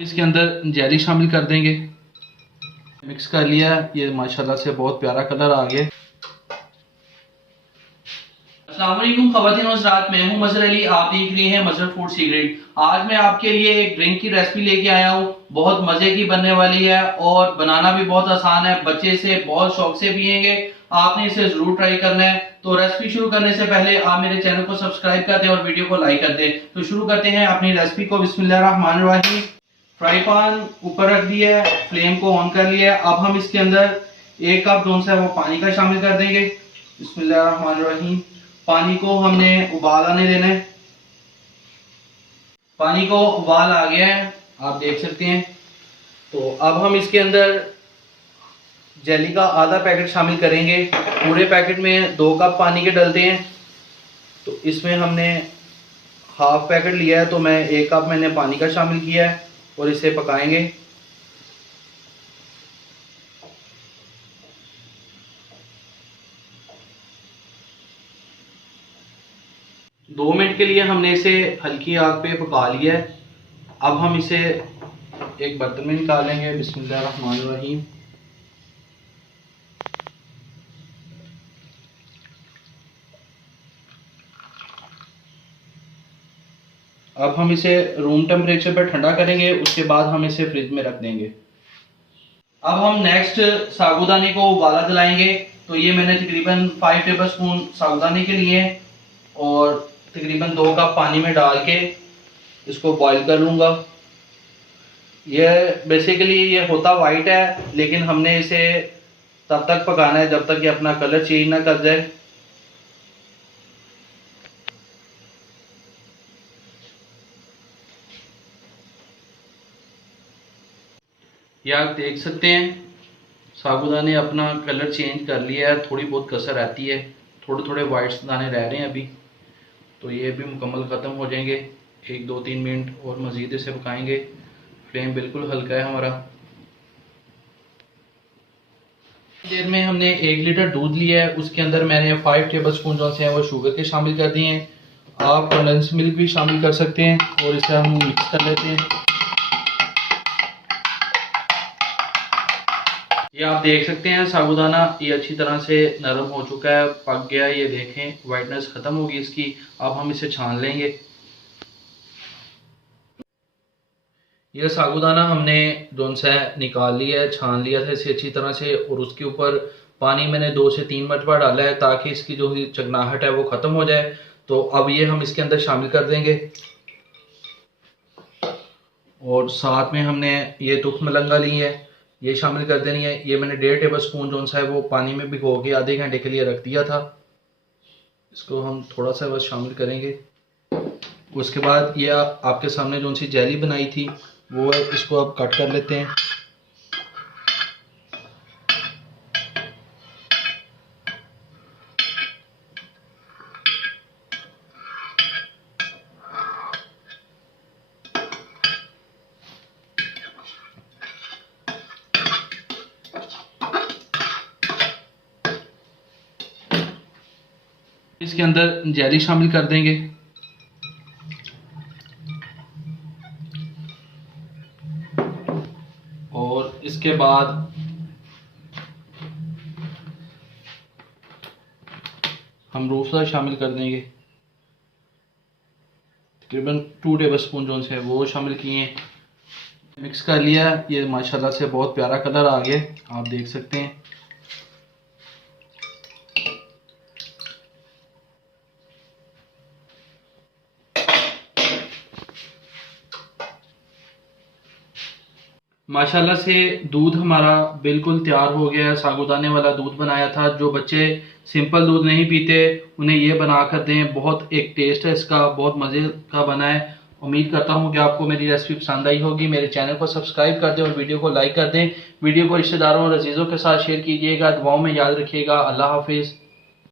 इसके अंदर जेली शामिल कर देंगे। मिक्स कर लिया, ये माशाल्लाह से बहुत प्यारा कलर आ गया। अस्सलाम वालेकुम ख़वातीन और हज़रात, मैं हूं मजहर अली, आप देख रहे हैं मजहर फूड सीक्रेट। आज मैं आपके लिए एक ड्रिंक की रेसिपी लेके आया हूं, बहुत मजे की बनने वाली है और बनाना भी बहुत आसान है। बच्चे से बहुत शौक से पियेंगे, आपने इसे जरूर ट्राई करना है। तो रेसिपी शुरू करने से पहले आप मेरे चैनल को सब्सक्राइब कर दें और वीडियो को लाइक कर दें। तो शुरू करते हैं अपनी रेसिपी को। बिस्मिल्लाहिर्रहमानिर्रहीम। फ्राई पैन ऊपर रख दिया है, फ्लेम को ऑन कर लिया है। अब हम इसके अंदर 1 कप जो है वो पानी का शामिल कर देंगे। बिस्मिल्लाहिर्रहमानिर्रहीम। पानी को हमने उबाल आने देना है। पानी को उबाल आ गया है, आप देख सकते हैं। तो अब हम इसके अंदर जेली का आधा पैकेट शामिल करेंगे। पूरे पैकेट में 2 कप पानी के डलते हैं, तो इसमें हमने हाफ पैकेट लिया है, तो मैं 1 कप मैंने पानी का शामिल किया है और इसे पकाएंगे। दो मिनट के लिए हमने इसे हल्की आग पे पका लिया है। अब हम इसे एक बर्तन में निकालेंगे। बिस्मिल्लाहिर्रहमानिर्रहीम। अब हम इसे रूम टेम्परेचर पर ठंडा करेंगे, उसके बाद हम इसे फ्रिज में रख देंगे। अब हम नेक्स्ट साबूदाने को उबाला दिलाएंगे। तो ये मैंने तकरीबन 5 टेबल स्पून साबूदाने के लिए और तकरीबन 2 कप पानी में डाल के इसको बॉईल कर लूँगा। यह बेसिकली ये होता वाइट है, लेकिन हमने इसे तब तक पकाना है जब तक ये अपना कलर चेंज ना कर जाए। ये आप देख सकते हैं साबूदाने अपना कलर चेंज कर लिया है, थोड़ी बहुत कसर रहती है, थोड़े थोड़े वाइट दाने रह रहे हैं अभी। तो ये भी मुकम्मल ख़त्म हो जाएंगे। 1-2-3 मिनट और मज़ीद इसे पकाएंगे। फ्लेम बिल्कुल हल्का है हमारा। देर में हमने 1 लीटर दूध लिया है, उसके अंदर मैंने 5 टेबल स्पून जो हैं वो शुगर के शामिल कर दिए हैं। आप कंडेंस मिल्क भी शामिल कर सकते हैं और इसे हम मिक्स कर लेते हैं। ये आप देख सकते हैं साबूदाना ये अच्छी तरह से नरम हो चुका है, पक गया है। ये देखें वाइटनेस ख़त्म होगी इसकी। अब हम इसे छान लेंगे। ये साबूदाना हमने जो सा निकाल लिया है, छान लिया था इसे अच्छी तरह से, और उसके ऊपर पानी मैंने 2 से 3 मरतबा डाला है ताकि इसकी जो चिकनाहट है वो ख़त्म हो जाए। तो अब ये हम इसके अंदर शामिल कर देंगे और साथ में हमने ये तुख मलंगा ली है, ये शामिल कर देनी है। ये मैंने 1.5 टेबल स्पून जो है वो पानी में भिगो के आधे घंटे के लिए रख दिया था। इसको हम थोड़ा सा बस शामिल करेंगे। उसके बाद ये आपके सामने जो सी जेली बनाई थी वो है, इसको अब कट कर लेते हैं। इसके अंदर जेली शामिल कर देंगे। और इसके बाद हम रूह अफ़ज़ा शामिल कर देंगे। तकरीबन 2 टेबल स्पून जो है वो शामिल किए। मिक्स कर लिया, ये माशाल्लाह से बहुत प्यारा कलर आ गया, आप देख सकते हैं। माशाल्लाह से दूध हमारा बिल्कुल तैयार हो गया है। साबूदाने वाला दूध बनाया था। जो बच्चे सिंपल दूध नहीं पीते उन्हें ये बना कर दें, बहुत एक टेस्ट है इसका, बहुत मज़े का बना है। उम्मीद करता हूँ कि आपको मेरी रेसिपी पसंद आई होगी। मेरे चैनल को सब्सक्राइब कर दें और वीडियो को लाइक कर दें। वीडियो को रिश्तेदारों और अजीज़ों के साथ शेयर कीजिएगा। दुआओं में याद रखिएगा। अल्लाह हाफिज़।